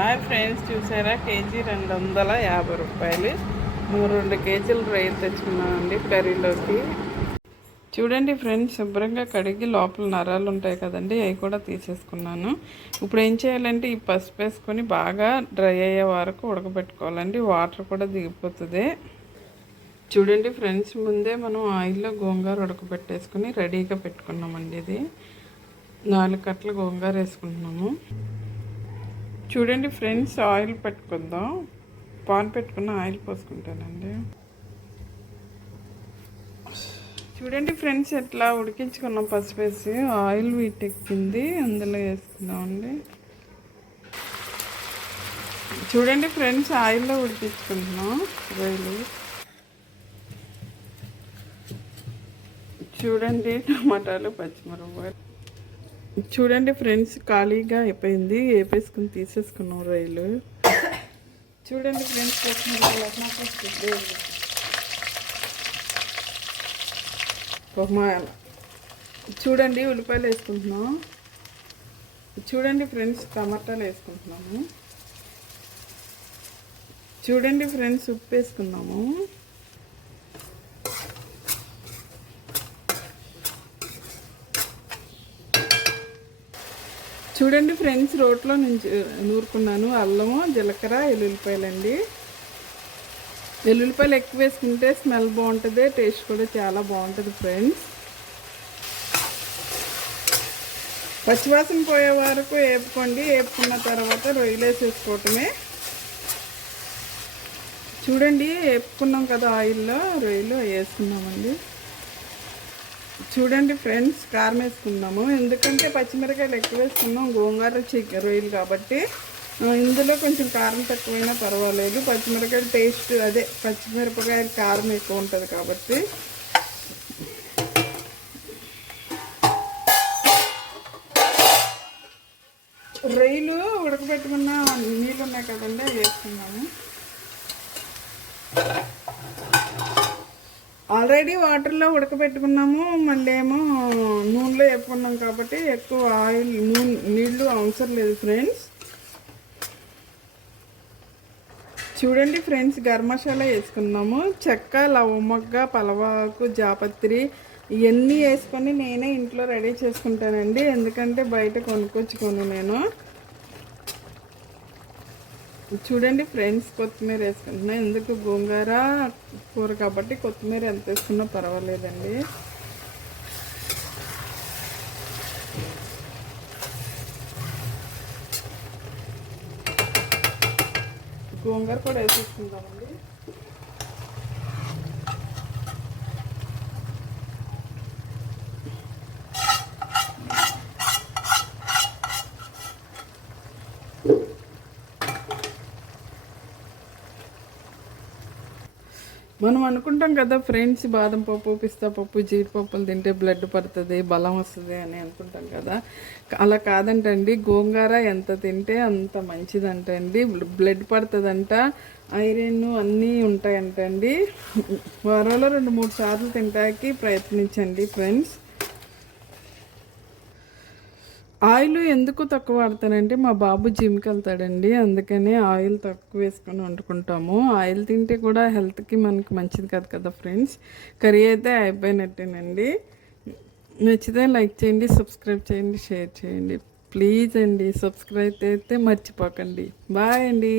Hi friends, చూసారా KG 250 రూపాయలు. 2 కేజీలు రొయ్యలు తెచ్చుకున్నానండి కర్రీలోకి. చూడండి ఫ్రెండ్స్, శుభ్రంగా కడిగి లోపల నరాలు ఉంటాయి కదండి, అవి కూడా తీసేసుకున్నాను. ఇప్పుడు ఏం చేయాలంటే ఈ పసుపు వేసుకొని బాగా డ్రై అయ్యే వరకు ఉడకబెట్టుకోవాలండి. వాటర్ కూడా దిగిపోతుంది. చూడండి ఫ్రెండ్స్, ముందే మనం ఆయిల్లో గోంగూర ఉడకబెట్టేసుకొని రెడీగా పెట్టుకున్నామండి. ఇది 4 కట్టలు గోంగూర వేసుకుంటున్నాము. చూడండి ఫ్రెండ్స్, ఆయిల్ పెట్టుకుందాం. పాన్ పెట్టుకున్న ఆయిల్ పోసుకుంటానండి. చూడండి ఫ్రెండ్స్, ఎట్లా ఉడికించుకున్నాం పసుపు వేసి. ఆయిల్ వీటెక్కింది, అందులో వేసుకుందామండి. చూడండి ఫ్రెండ్స్, ఆయిల్లో ఉడికించుకుంటున్నాం రొయ్యలు. చూడండి, టమాటాలు, పచ్చిమిరపకాయలు. చూడండి ఫ్రెండ్స్, ఖాళీగా అయిపోయింది. వేపేసుకుని తీసేసుకున్నాం రొయ్యలు. చూడండి ఫ్రెండ్స్, చూడండి ఉల్లిపాయలు వేసుకుంటున్నాం. చూడండి ఫ్రెండ్స్, టమాటాలు వేసుకుంటున్నాము. చూడండి ఫ్రెండ్స్, ఉప్పు వేసుకున్నాము. చూడండి ఫ్రెండ్స్, రోట్లో నుంచి నూరుకున్నాను. అల్లము, జీలకర్ర, ఎల్లుల్లిపాయలండి. ఎల్లుల్లిపాయలు ఎక్కువ వేసుకుంటే స్మెల్ బాగుంటుంది, టేస్ట్ కూడా చాలా బాగుంటుంది ఫ్రెండ్స్. పచ్చివాసన పోయే వరకు వేపుకోండి. వేపుకున్న తర్వాత రొయ్యలు వేసేసుకోవటమే. చూడండి, వేపుకున్నాం కదా ఆయిల్లో, రొయ్యలు వేసుకున్నామండి. చూడండి ఫ్రెండ్స్, కారం వేసుకుందాము. ఎందుకంటే పచ్చిమిరకాయలు ఎక్కువ వేసుకున్నాం, గోంగూర రొయ్యలు కాబట్టి. ఇందులో కొంచెం కారం తక్కువైనా పర్వాలేదు. పచ్చిమిరకాయలు టేస్ట్ పచ్చిమిరపకాయలు కారం ఎక్కువ ఉంటుంది కాబట్టి. రొయ్యలు ఉడకబెట్టుకున్న నీళ్ళు ఉన్నాయి కదండి, వేసుకున్నాము. ఆల్రెడీ వాటర్లో ఉడకబెట్టుకున్నాము, మళ్ళీ ఏమో నూనెలో వేపుకున్నాం కాబట్టి ఎక్కువ ఆయిల్ నీళ్ళు అవసరం లేదు ఫ్రెండ్స్. చూడండి ఫ్రెండ్స్, గరం మసాలా వేసుకున్నాము. చెక్క, లవంగ, పలవాకు, జాపత్రి ఇవన్నీ వేసుకొని నేనే ఇంట్లో రెడీ చేసుకుంటానండి. ఎందుకంటే బయట కొనుక్కొచ్చుకోను నేను. చూడండి ఫ్రెండ్స్, కొత్తిమీర వేసుకుంటున్నా. ఎందుకు గోంగూర కూర కాబట్టి కొత్తిమీర ఎంత వేసుకున్నా పర్వాలేదండి. గోంగూర కూడా వేసేసుకుందామండి. మనం అనుకుంటాం కదా ఫ్రెండ్స్, బాదం పప్పు, పిస్తా పప్పు, జీడిపప్పులు తింటే బ్లడ్ పడుతుంది, బలం వస్తుంది అని అనుకుంటాం కదా. అలా కాదంటండి. గోంగూర ఎంత తింటే అంత మంచిదంటండి. బ్లడ్ పడుతుందంట, ఐరన్ అన్నీ ఉంటాయంటండి. వారంలో 2-3 సార్లు తింటానికి ప్రయత్నించండి ఫ్రెండ్స్. ఆయిల్ ఎందుకు తక్కువ వాడతానంటే మా బాబు జిమ్కి వెళ్తాడండి, అందుకని ఆయిల్ తక్కువ వేసుకొని వండుకుంటాము. ఆయిల్ తింటే కూడా హెల్త్కి మనకి మంచిది కాదు కదా ఫ్రెండ్స్. కర్రీ అయితే అయిపోయినట్టేనండి. నచ్చితే లైక్ చేయండి, సబ్స్క్రైబ్ చేయండి, షేర్ చేయండి ప్లీజ్ అండి. సబ్స్క్రైబ్ అయితే మర్చిపోకండి. బాయ్ అండి.